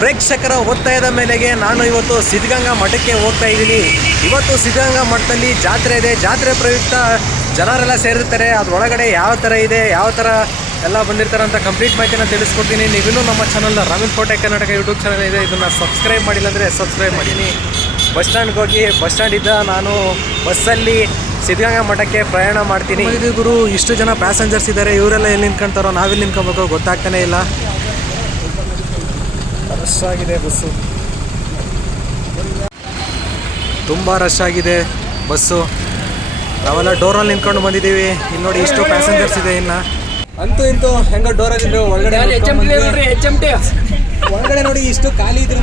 ಪ್ರೇಕ್ಷಕರ ಒತ್ತಾಯದ ಮೇಲೆಗೆ ನಾನು ಇವತ್ತು ಸಿದ್ಧಗಂಗಾ ಮಠಕ್ಕೆ ಹೋಗ್ತಾ ಇದ್ದೀನಿ. ಇವತ್ತು ಸಿದ್ಧಗಂಗಾ ಮಠದಲ್ಲಿ ಜಾತ್ರೆ ಇದೆ. ಜಾತ್ರೆ ಪ್ರಯುಕ್ತ ಜನರೆಲ್ಲ ಸೇರಿರ್ತಾರೆ. ಅದರೊಳಗಡೆ ಯಾವ ಥರ ಇದೆ, ಯಾವ ಥರ ಎಲ್ಲ ಬಂದಿರ್ತಾರೆ ಅಂತ ಕಂಪ್ಲೀಟ್ ಮಾಹಿತಿನ ತಿಳಿಸ್ಕೊಡ್ತೀನಿ. ನೀವಿನ್ನೂ ನಮ್ಮ ಚಾನಲ್ನ ರಾಮನ್ ಕೋಟೆ ಕರ್ನಾಟಕ ಯೂಟ್ಯೂಬ್ ಚಾನಲ್ ಇದೆ, ಇದನ್ನು ಸಬ್ಸ್ಕ್ರೈಬ್ ಮಾಡಿಲ್ಲ ಅಂದರೆ ಸಬ್ಸ್ಕ್ರೈಬ್ ಮಾಡೀನಿ. ಬಸ್ ಸ್ಟ್ಯಾಂಡ್ಗೆ ಹೋಗಿ ಬಸ್ ಸ್ಟ್ಯಾಂಡಿಂದ ನಾನು ಬಸ್ಸಲ್ಲಿ ಸಿದ್ಧಗಂಗಾ ಮಠಕ್ಕೆ ಪ್ರಯಾಣ ಮಾಡ್ತೀನಿ. ಗುರು, ಇಷ್ಟು ಜನ ಪ್ಯಾಸೆಂಜರ್ಸ್ ಇದ್ದಾರೆ, ಇವರೆಲ್ಲ ಎಲ್ಲಿ ನಿಂತ್ಕೊಂತಾರೋ, ನಾವೆಲ್ಲಿ ನಿಂತ್ಕೊಬೇಕು ಗೊತ್ತಾಗ್ತಾನೆ ಇಲ್ಲ. ರಶ್ ಆಗಿದೆ ಬಸ್ಸು, ತುಂಬ ರಶ್ ಆಗಿದೆ ಬಸ್ಸು. ನಾವೆಲ್ಲ ಡೋರಲ್ಲಿ ನಿಂತ್ಕೊಂಡು ಬಂದಿದ್ದೀವಿ. ಇಲ್ಲಿ ನೋಡಿ ಇಷ್ಟು ಪ್ಯಾಸೆಂಜರ್ಸ್ ಇದೆ. ಇನ್ನು ಅಂತೂ ಇಂತೂ ಹೆಂಗೋ ಡೋರಲ್ಲಿ ಒಳಗಡೆ ಒಳಗಡೆ ನೋಡಿ ಇಷ್ಟು ಖಾಲಿ ಇದ್ರು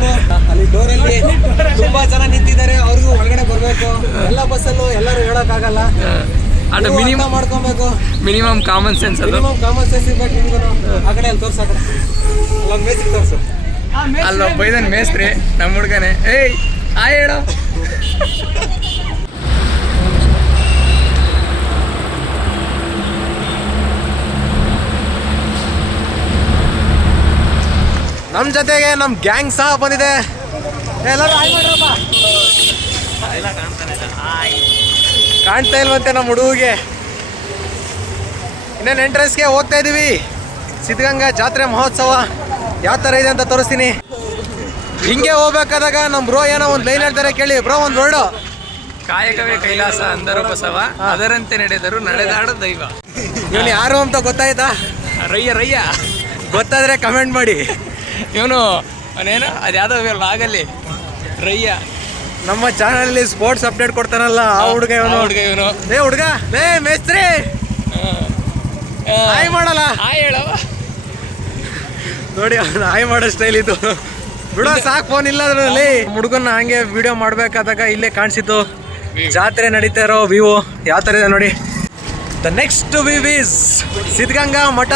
ಅಲ್ಲಿ ಡೋರಲ್ಲಿ ತುಂಬಾ ಜನ ನಿಂತಿದ್ದಾರೆ. ಅವ್ರಿಗೂ ಒಳಗಡೆ ಬರಬೇಕು. ಎಲ್ಲ ಬಸ್ಸಲ್ಲೂ ಎಲ್ಲರೂ ಹೇಳೋಕ್ಕಾಗಲ್ಲ, ಮಿನಿಮಮ್ ಮಾಡ್ಕೊಬೇಕು. ಮಿನಿಮಮ್ ಕಾಮನ್ ಸೆನ್ಸ್ ಇರ್ಬೇಕು ನಿಮ್ಗೂ. ಆ ಕಡೆ ಅಲ್ಲಿ ತೋರ್ಸು, ಆ ಕಡೆ ಅಲ್ಲೊಂದು ಮೇಸ್ತ್ರಿ ತೋರಿಸು. ಅಲ್ಲೊಬ್ಬ ಇದನ್ ಮೇಸ್ತ್ರಿ ನಮ್ಮ ಹುಡ್ಗನೆ. ಏಯ್ ಆ ಹೇಳೋ. ನಮ್ಮ ಜೊತೆಗೆ ನಮ್ಮ ಗ್ಯಾಂಗ್ ಸಹ ಬಂದಿದೆ. ಎಲ್ಲರೂ ಹಾಯ್ ಮಾಡ್ರಪ್ಪ. ಕಾಣ್ತಾ ಇಲ್ವಂತೆ ನಮ್ಮ ಹುಡುಗಿಗೆ. ಇನ್ನೇನು ಎಂಟ್ರೆನ್ಸ್ಗೆ ಹೋಗ್ತಾ ಇದ್ದೀವಿ. ಸಿದ್ಧಗಂಗಾ ಜಾತ್ರೆ ಮಹೋತ್ಸವ ಯಾವ ಥರ ಇದೆ ಅಂತ ತೋರಿಸ್ತೀನಿ. ಹಿಂಗೆ ಹೋಗ್ಬೇಕಾದಾಗ ನಮ್ಮ ಬ್ರೋ ಏನೋ ಒಂದು ಲೈನ್ ಹೇಳ್ತಾರೆ ಕೇಳಿ ಬ್ರೋ. ಒಂದು ವರ್ಡು: ಕಾಯಕವೇ ಕೈಲಾಸ ಅಂದರು ಬಸವ, ಅದರಂತೆ ನಡೆದರು ನಡೆದಾಡ ದೈವ. ಇವನು ಯಾರು ಅಂತ ಗೊತ್ತಾಯ್ತಾ? ರಯ್ಯ ಗೊತ್ತಾದರೆ ಕಮೆಂಟ್ ಮಾಡಿ. ಇವನು ಅವನೇನು ಅದು ಯಾವುದೋ ಲಾಗಲ್ಲಿ ರಯ್ಯ. ನಮ್ಮ ಚಾನಲಲ್ಲಿ ಸ್ಪೋರ್ಟ್ಸ್ ಅಪ್ಡೇಟ್ ಕೊಡ್ತಾನಲ್ಲ ಆ ಹುಡುಗ ಇವನು. ಏ ಹುಡುಗ, ಲೇ ಮೇಸ್ತ್ರಿ ಹಾಯ್ ಮಾಡಲ್ಲ. ಹಾಯ್ ಹೇಳವ. ನೋಡಿ ಅವನು ಹಾಯ್ ಮಾಡೋ ಸ್ಟೈಲ್ ಇದು. ಬಿಡೋ ಸಾಕು, ಫೋನ್ ಇಲ್ಲ ಅದರಲ್ಲಿ. ಹುಡುಗನ್ನ ಹಂಗೆ ವಿಡಿಯೋ ಮಾಡಬೇಕಾದಾಗ ಇಲ್ಲೇ ಕಾಣಿಸಿತ್ತು ಜಾತ್ರೆ ನಡೀತಾ ಇರೋ ವ್ಯೂ ಯಾವ ಥರ ಇದೆ ನೋಡಿ. The next view is Siddaganga ಮಠ.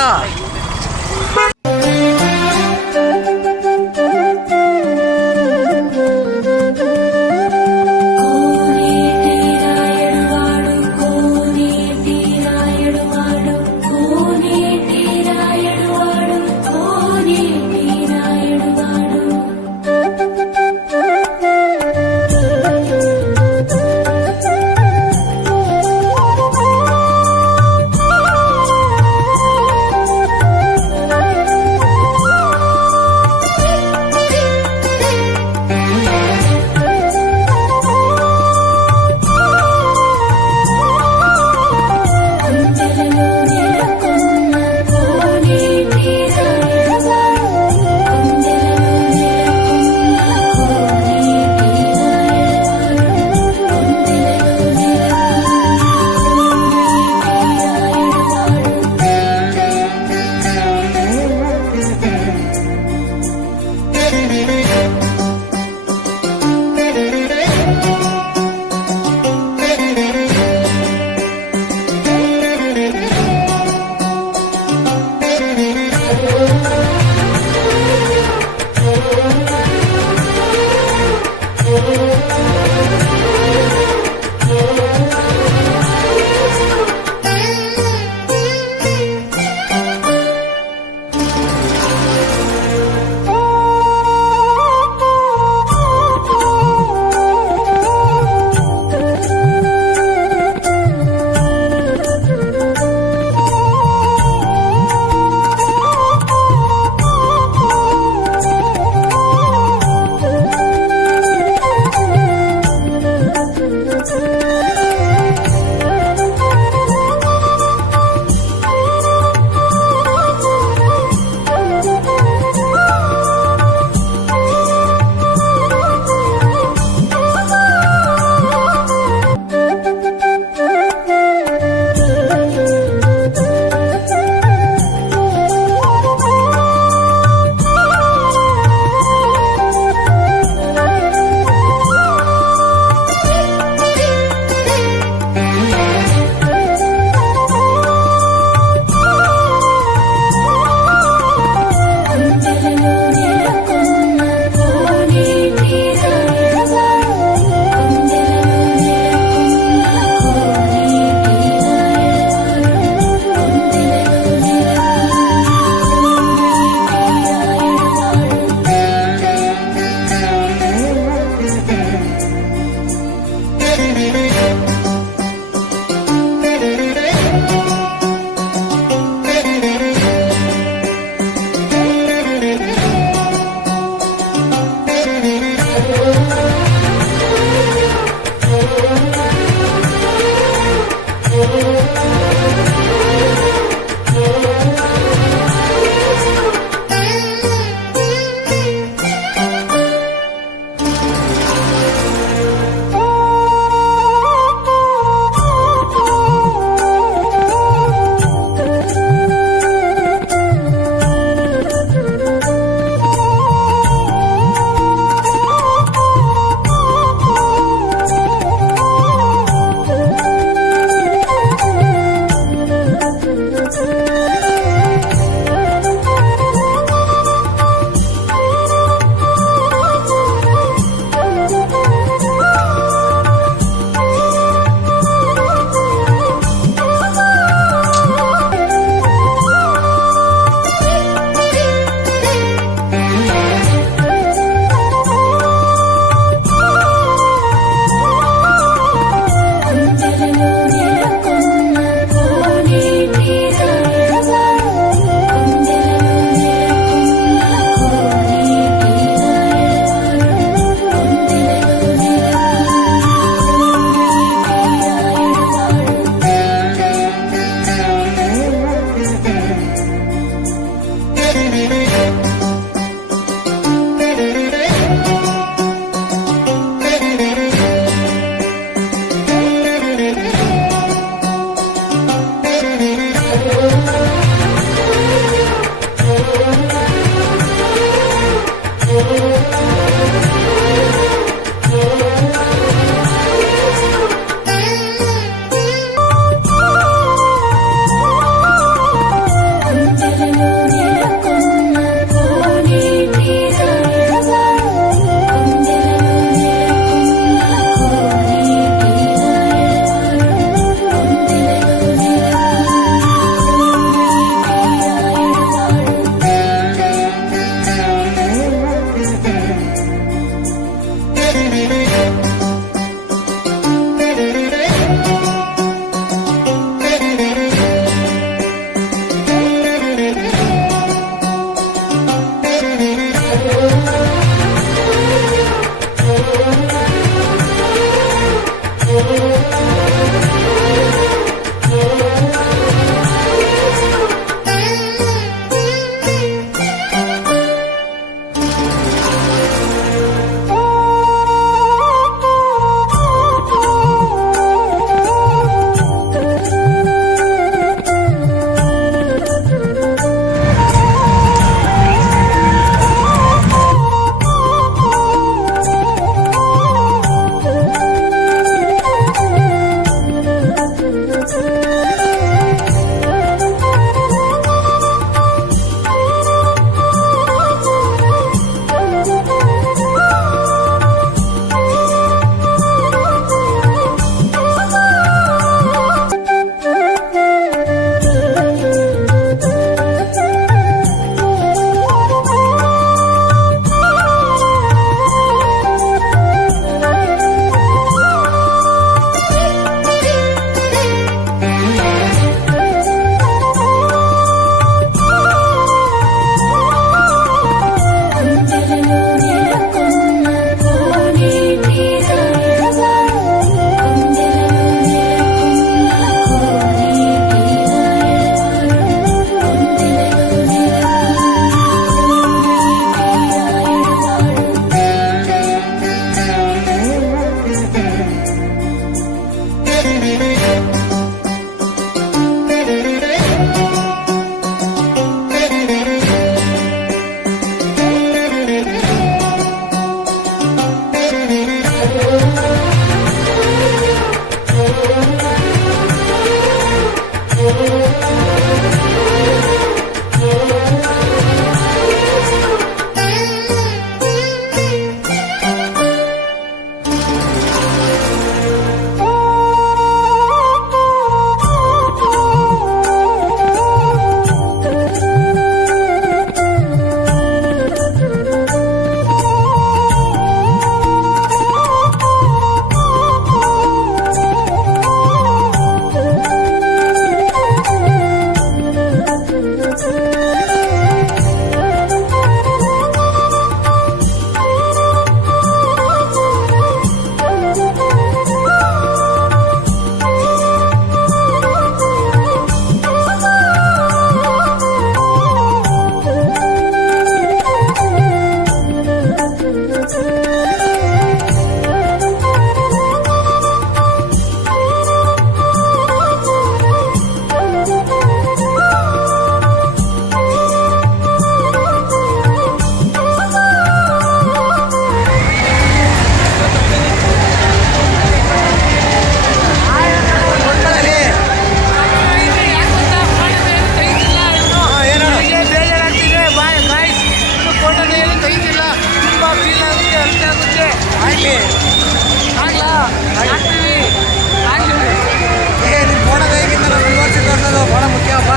ಬಹಳ ಮುಖ್ಯಪ್ಪ.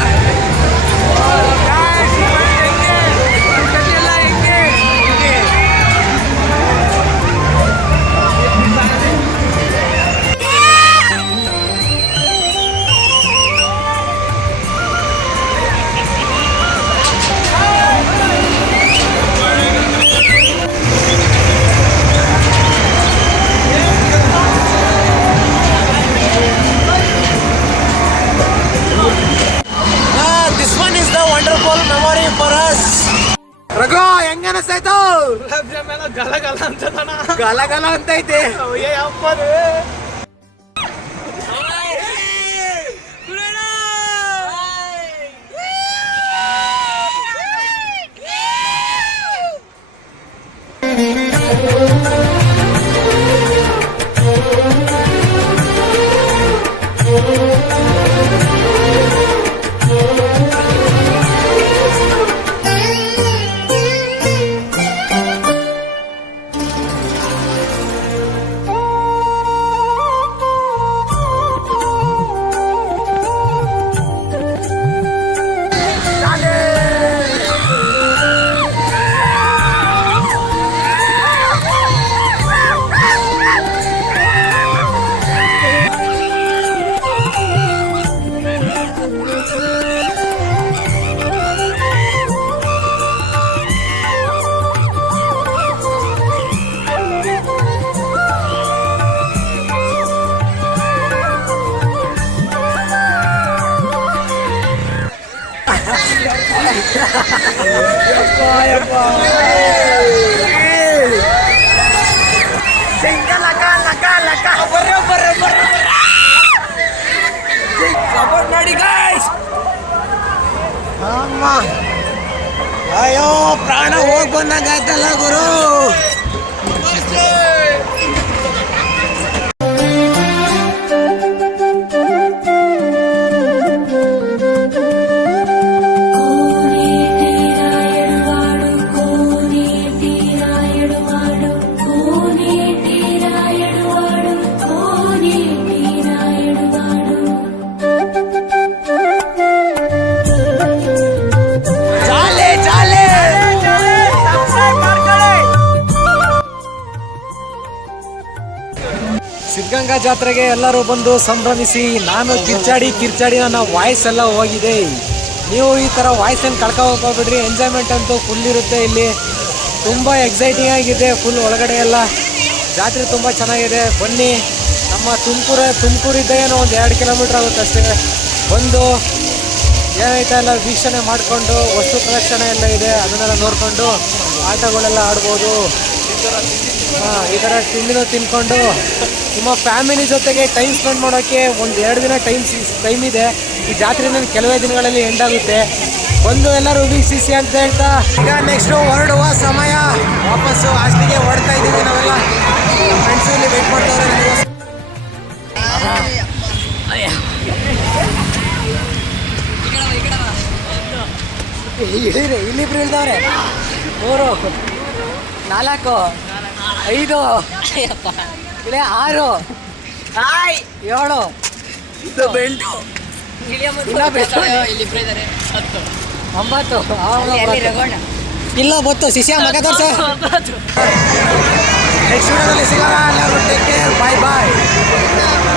This one is the wonderful memory for us. Raghu ಹೆಂಗ ಅನಿಸ್ತಾಯ್ತು? ಗಲ ಗಲ ಅಂತ ಐತೆ. ಸಪೋರ್ಟ್ ಮಾಡಿ ಗೈಸ್. ಅಯ್ಯೋ ಪ್ರಾಣ ಹೋಗಿ ಬಂದಂಗ ಆಯ್ತಲ್ಲ ಗುರು. ಸಿದ್ಧಗಂಗಾ ಜಾತ್ರೆಗೆ ಎಲ್ಲರೂ ಬಂದು ಸಂಭ್ರಮಿಸಿ. ನಾನು ಕಿರ್ಚಾಡಿ ನನ್ನ ವಾಯ್ಸ್ ಎಲ್ಲ ಹೋಗಿದೆ. ನೀವು ಈ ಥರ ವಾಯ್ಸನ್ನು ಕಳ್ಕೊಬಿಡ್ರಿ. ಎಂಜಾಯ್ಮೆಂಟ್ ಅಂತೂ ಫುಲ್ ಇರುತ್ತೆ ಇಲ್ಲಿ. ತುಂಬ ಎಕ್ಸೈಟಿಂಗ್ ಆಗಿದೆ ಫುಲ್ ಒಳಗಡೆ ಎಲ್ಲ. ಜಾತ್ರೆ ತುಂಬ ಚೆನ್ನಾಗಿದೆ. ಬನ್ನಿ, ನಮ್ಮ ತುಮಕೂರಿಂದ ಏನೋ ಒಂದು 2 ಕಿಲೋಮೀಟ್ರ್ ಆಗುತ್ತೆ ಅಷ್ಟೇ. ಬಂದು ಏನೈತೆ ಎಲ್ಲ ವೀಕ್ಷಣೆ ಮಾಡಿಕೊಂಡು ವಸ್ತು ಪ್ರದರ್ಶನ ಎಲ್ಲ ಇದೆ, ಅದನ್ನೆಲ್ಲ ನೋಡಿಕೊಂಡು ಆಟಗಳೆಲ್ಲ ಆಡ್ಬೋದು. ಈ ಥರ ತಿಂಡಿನೂ ತಿನ್ಕೊಂಡು ನಿಮ್ಮ ಫ್ಯಾಮಿಲಿ ಜೊತೆಗೆ ಟೈಮ್ ಸ್ಪೆಂಡ್ ಮಾಡೋಕ್ಕೆ 1-2 ದಿನ ಟೈಮ್ ಇದೆ. ಈ ಜಾತ್ರೆ ಕೆಲವೇ ದಿನಗಳಲ್ಲಿ ಎಂಡ್ ಆಗುತ್ತೆ. ಬಂದು ಎಲ್ಲರೂ ವೀಕ್ಷಿಸಿ ಅಂತ ಹೇಳ್ತಾ ಈಗ ನೆಕ್ಸ್ಟು ಹೊರಡುವ ಸಮಯ. ವಾಪಸ್ಸು ಹಾಸ್ಟೆಲ್ಗೆ ಹೊರಡ್ತಾ ಇದ್ದೀವಿ ನಾವೆಲ್ಲ. ಫ್ರೆಂಡ್ಸು ಇಲ್ಲಿ ವೇಟ್ ಮಾಡ್ತಾವ್ರೆ ನನಗೆ. ಇಲ್ಲಿಬ್ರು ಇಳ್ದವ್ರೆ. 3 4 5 ಇಲ್ಲ 6 7 ಇದು ಬೆಂಟು 9 ಇಲ್ಲ ಬತ್ತು ಶಿಷ್ಯ ಮಗ ತೋರ್ಸ. ನೆಕ್ಸ್ಟ್ ವಿಡಿಯೋದಲ್ಲಿ ಸಿಗೋಣ. ಎಲ್ಲರೂ ಟೇಕ್ ಕೇರ್. ಬಾಯ್ ಬಾಯ್.